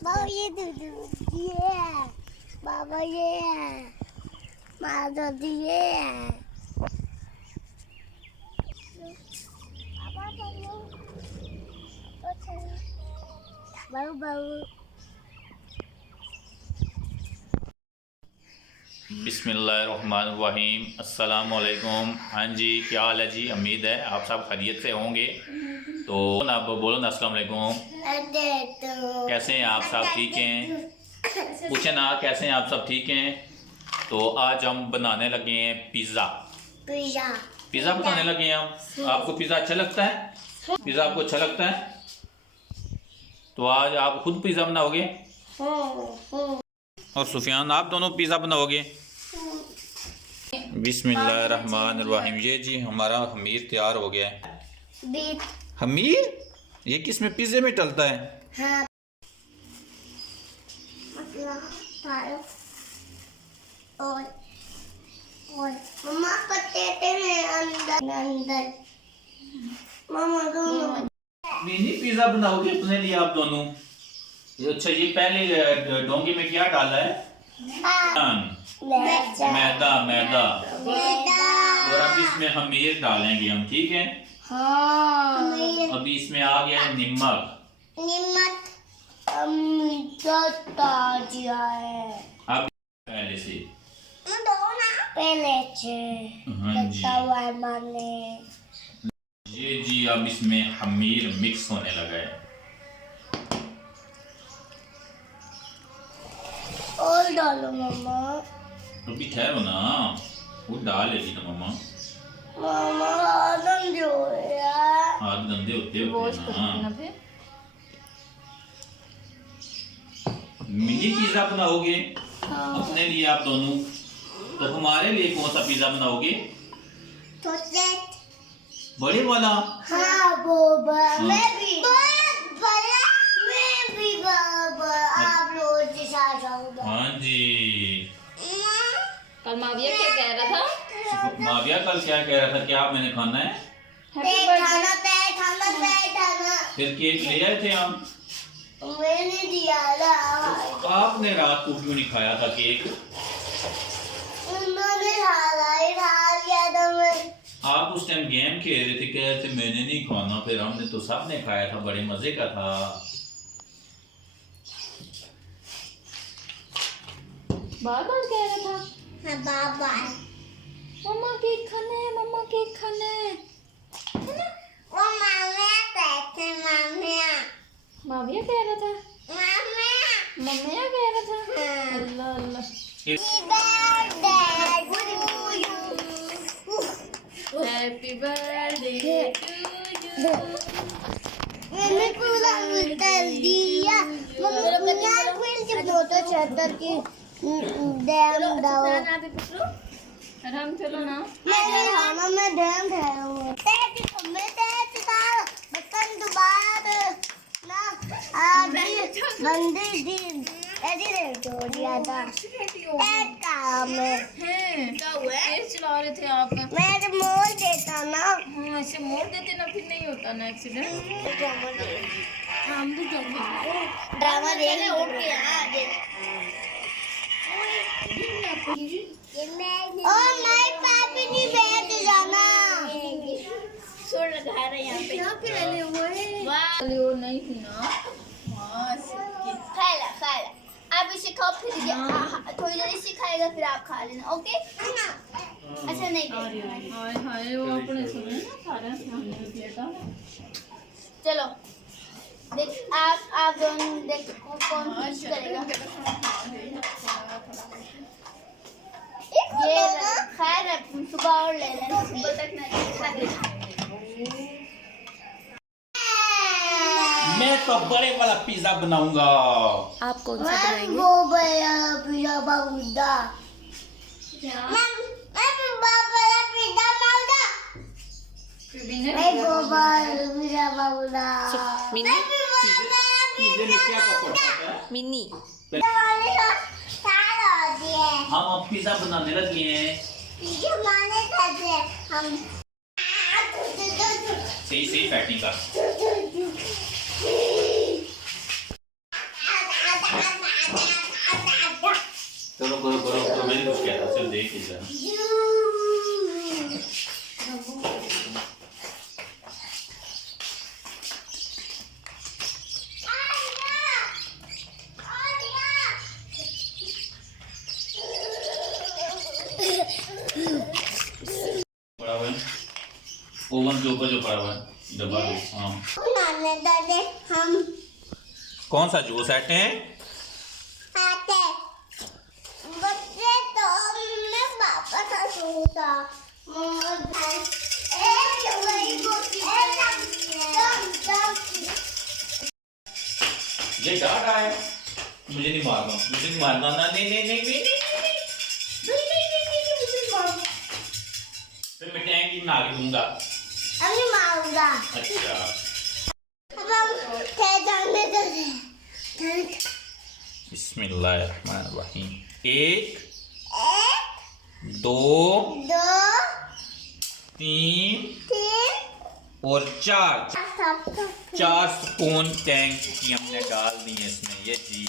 बाबा ये है, बाबा ये है, माता दी ये है। बाबू बाबू बिस्मिल्लाहिर्रहमानिर्रहीम, अस्सलाम वालेकुम। हाँ जी, क्या हाल है जी? उम्मीद है आप सब खैरियत से होंगे। तो आप बोलो ना, अस्सलाम वालेकुम। कैसे हैं आप सब? ठीक हैं? पूछे ना, कैसे हैं आप सब? ठीक हैं? तो आज हम बनाने लगे हैं पिज़्ज़ा। पिज़्ज़ा बनाने लगे हैं हम। आपको पिज़्ज़ा अच्छा लगता है? पिज़्ज़ा आपको अच्छा लगता है? तो आज आप खुद पिज़्ज़ा बनाओगे और सुफियान आप दोनों पिज़्ज़ा बनाओगे? बिस्मिल्लाहिर्रहमानिर्रहीम। ये जी हमारा खमीर तैयार हो गया है। खमीर ये किस में? पिज़्ज़े में डलता है? हाँ। और मम्मा पटेटे में अंदर मम्मा दोनों मिनी पिज़्ज़ा बनाओगे अपने लिए आप दोनों? अच्छा, ये पहले डोंगे में क्या डाला है? मैदा। मैदा और अब इसमें खमीर डालेंगे हम, ठीक है? हाँ। अभी इसमें आ गया है नमक। अब पहले से हाँ जी। ये जी अब इसमें खमीर मिक्स होने लगा है। और डालो मम्मा। अभी ठहरो ना, वो डालेगी ना मम्मा। मम्मा हाथ गंदे हो रहे हैं। हाथ गंदे होते ना। मिनी पिज़्ज़ा बनाओगे अपने लिए आप दोनों? तो हमारे लिए कौन सा पिज़्ज़ा बनाओगे? बड़े वाला? हाँ वो मैं भी बाबा आप लोग के साथ जाऊंगा। हाँ जी। कल माविया क्या कह रहा था? माविया कल क्या कह रहा था? क्या आप मैंने खाना है? खाना। फिर केक ले आए थे हम। मैंने दिया था। आपने रात को क्यों नहीं खाया था केक? उन्होंने खा लिया था। मैं आप उस टाइम गेम खेल रहे थे, कह रहे थे मैंने नहीं खाना, फिर हमने तो सबने खाया था, बड़े मजे का था। बार बार कह रहा था। हाँ बाबा मम्मा केक खाना है, मम्मा केक खाना है ना? वो मामिया कहते माविया कह रहा था। मम्मिया कह रहा था। अल्लाह अल्लाह। Happy birthday to you. मैंने पूरा उतर दिया। मम्मी के फोटो चद्दर की डैम दाओ। आराम चलो ना। मैं डैम ठहरा बर्तन दोबारा ना बंदी दिन हो दिया था। काम क्या हुआ है? चला रहे थे आप? मैं मोड़ देता ना। हाँ, ऐसे मोड़ देते ना, फिर नहीं होता ना एक्सीडेंट। हम भी ड्रामा देख उठ के और माय पापी जी बैठ जाना। सोड लगा रहे यहाँ पे ले हुए। वाह, वो नहीं थी ना। खाला आप इसे खाओ, फिर थोड़ी देर इसे खाएगा, फिर आप खा लेना। ओके? अच्छा नहीं हाय हाय वो अपने सुने ना सारा सामने बेटा। चलो देख आप दोनों देख कौन खुश करेगा। ये खैर सुबह और ले लेना, सुबह तक नहीं खा लेना। मैं तो बड़े वाला पिज़्ज़ा बनाऊंगा। आप कौन सा बनाएंगे? वो बड़ा पिज़्ज़ा बनाऊंगा। मिनी पिज़्ज़े में क्या पड़ता है? मिनी हम अब पिज़्ज़ा बनाने लगे हैं। सही सही पैकिंग का। चलो करो करो करो, मैंने कुछ कहा था, चल देख पिज़्ज़ा। पड़ा हुआ है ओवन के ऊपर जो पड़ा हुआ है डब्बा में। हाँ हम कौन सा जूस आते हैं? आते बच्चे तो मैं पापा का सोचा ये डांट रहा है, मुझे नहीं मारना, मुझे नहीं मारना ना, नहीं नहीं नहीं नहीं फिर मैं टैंक की बना के दूंगा। अभी मारूंगा। अच्छा अब हम जाने दे। बिस्मिल्लाहिर्रहमानिर्रहीम। एक दो दो तीन तीन और चार स्पून टैंक की हमने डाल दी है इसमें। ये जी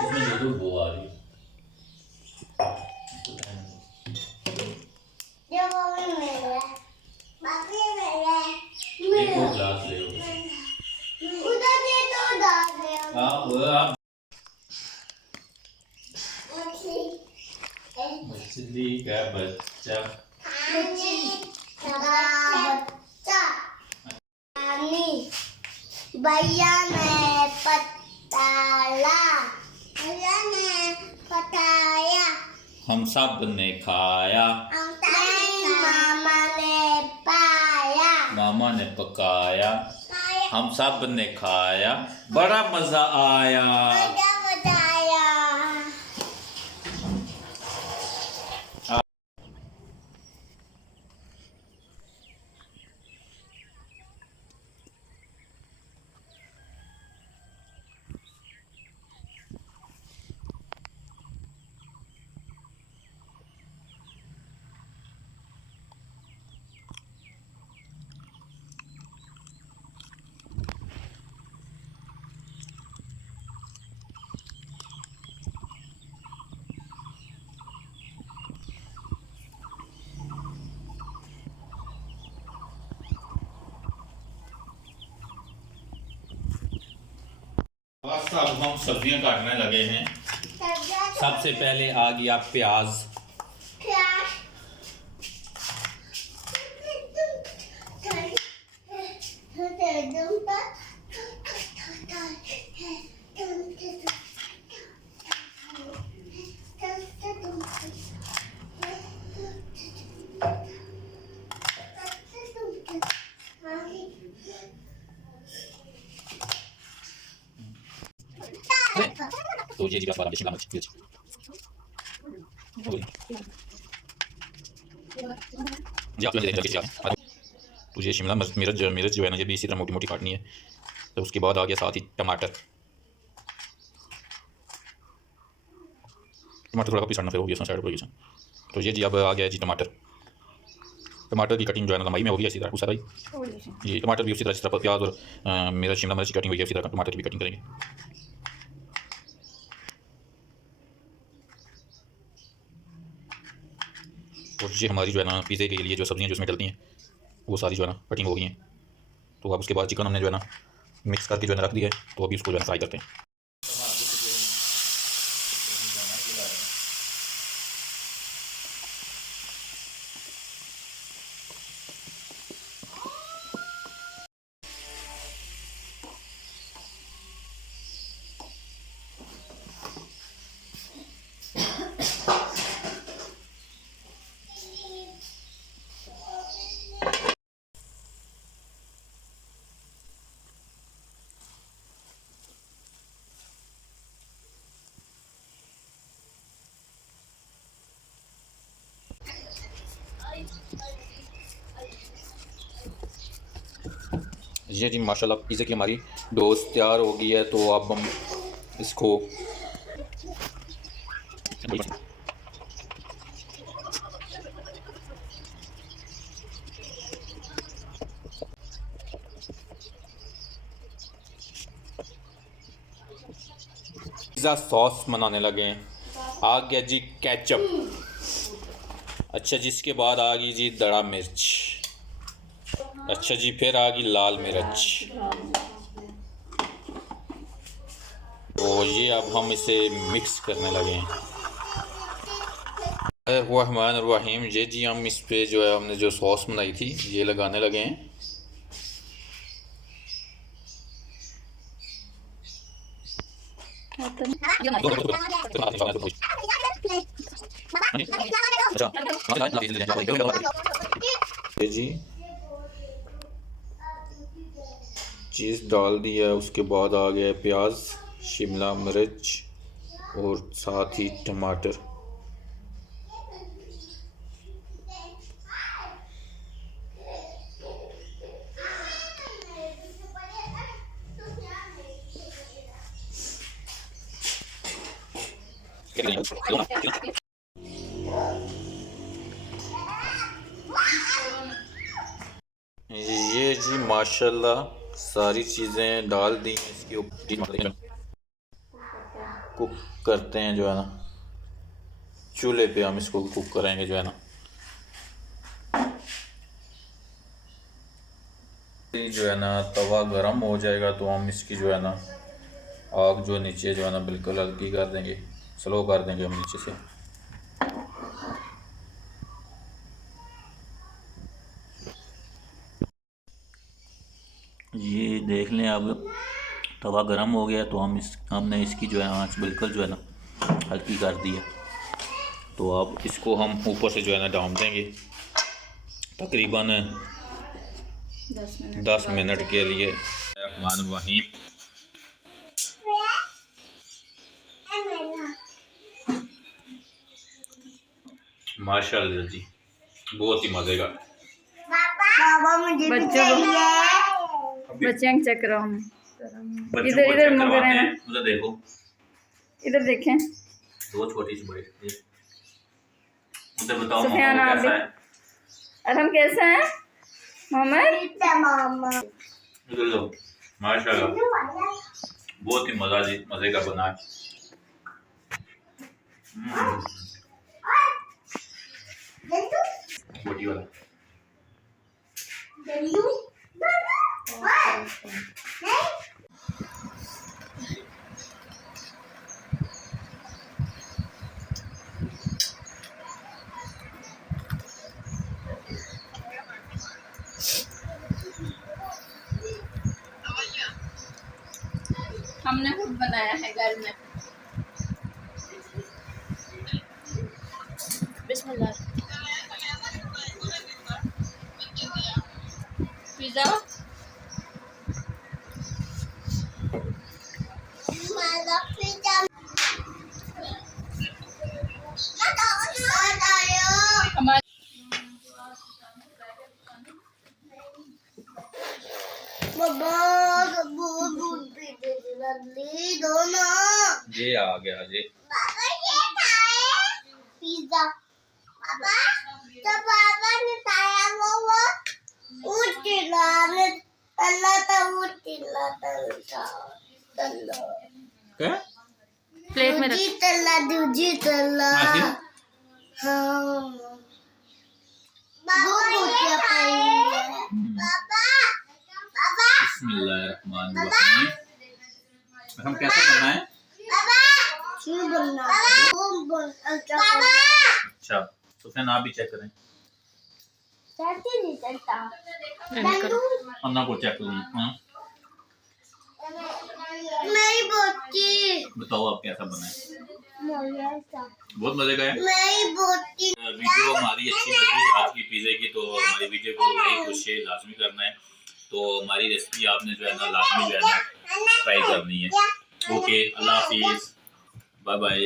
इसमें जरूर वो आ रही है। एक और ग्लास ले लो। हाँ वो आप मछली का बच्चा भैया ने पताया हम सब ने खाया, मामा ने पाया मामा ने पकाया, हम सब ने खाया, बड़ा मजा आया। बताया। अब हम सब्जियां काटने लगे हैं। सबसे पहले आ गया प्याज। तो ये जी का स्वाद शिमला मिर्च जी आप लोग देख रहे हैं। तो ये शिमला मिर्च जो है ना, ये भी इसी तरह मोटी मोटी काटनी है। तो उसके बाद आ गया साथ ही टमाटर थोड़ा पीस करना, फिर हो गया साइड पर। तो ये जी अब आ गया जी टमाटर की कटिंग जो है ना लंबाई में होगी इसी तरह सारा ही जी। टमाटर भी उसी तरह, जिस तरह प्याज और मेरा शिमला मिर्च की कटिंग हुई है उसी तरह टमाटर की भी कटिंग करेंगे। और ये हमारी जो है ना पिज़्ज़े के लिए जो सब्जियां जो उसमें डलती हैं वो सारी जो है ना कटिंग हो गई हैं। तो अब उसके बाद चिकन हमने जो है ना मिक्स करके जो है ना रख दिया है। तो अभी उसको जो है फ्राई करते हैं। ये जी माशाल्लाह पिज़्ज़े की हमारी डोज तैयार हो गई है। तो अब हम इसको पिज़्ज़ा सॉस बनाने लगे हैं। आ गया जी केचप। अच्छा जी, इसके बाद आ गई जी दड़ा मिर्च। अच्छा जी, फिर आ गई लाल मिर्च। तो ये अब हम इसे मिक्स करने लगे हैं। रहमान, ये जी हम इस पे जो है हमने जो सॉस बनाई थी ये लगाने लगे हैं। ये जी चीज़ डाल दिया, उसके बाद आ गया प्याज, शिमला मिर्च और साथ ही टमाटर। ये जी माशाल्लाह सारी चीज़ें डाल दी हैं इसके ऊपर। कुक करते हैं जो है ना, चूल्हे पे हम इसको कुक करेंगे जो है ना। जो है ना तवा गरम हो जाएगा तो हम इसकी जो है ना आग जो नीचे जो है ना बिल्कुल हल्की कर देंगे, स्लो कर देंगे हम नीचे से। ये देख लें, अब तवा गरम हो गया तो हमने इसकी जो है आंच बिल्कुल जो है ना हल्की कर दी है। तो अब इसको हम ऊपर से जो है ना डाल देंगे तकरीबन 10 मिनट के लिए। माशाल्लाह जी, बहुत ही मजे का। बच्चे चेक करो हम इधर इधर मगर है ना, उधर देखो, इधर देखें। दो छोटी सी बड़ी। उधर बताओ सुफियान मामा आप कैसा है? अरहम कैसा है मोहम्मद? उधर लो, माशाल्लाह बहुत ही मजे का बना है। छोटी वाला हमने खुद बनाया है घर में। बिस्मिल्लाह। पिज़्ज़ा ये आ गया जी पिज़्ज़ा। पापा, तो पापा ने खाया वो उठला ने तल्ला तो उठला तल्ला क्या प्लेट में रख। दूजी तल्ला हाँ बाबा पापा पापा बिस्मिल्लाहिर्रहमानिर्रहीम। हम कैसे करना है? अच्छा तो फिर आप भी चेक करें। नहीं चलता अन्ना को चेक करूँ। हाँ नहीं बोती। बताओ आप कैसा बना है? बहुत मजे का है। नहीं बोती। वीडियो हमारी अच्छी लगी आज की पिज़्ज़े की, तो हमारी वीडियो को लाइक और शेयर लाजमी करना है। तो हमारी रेसिपी आपने जो है ना लाजमी जो है ना ट्राई करनी है। ओके, अल्लाह हाफिज़, बाय बाय।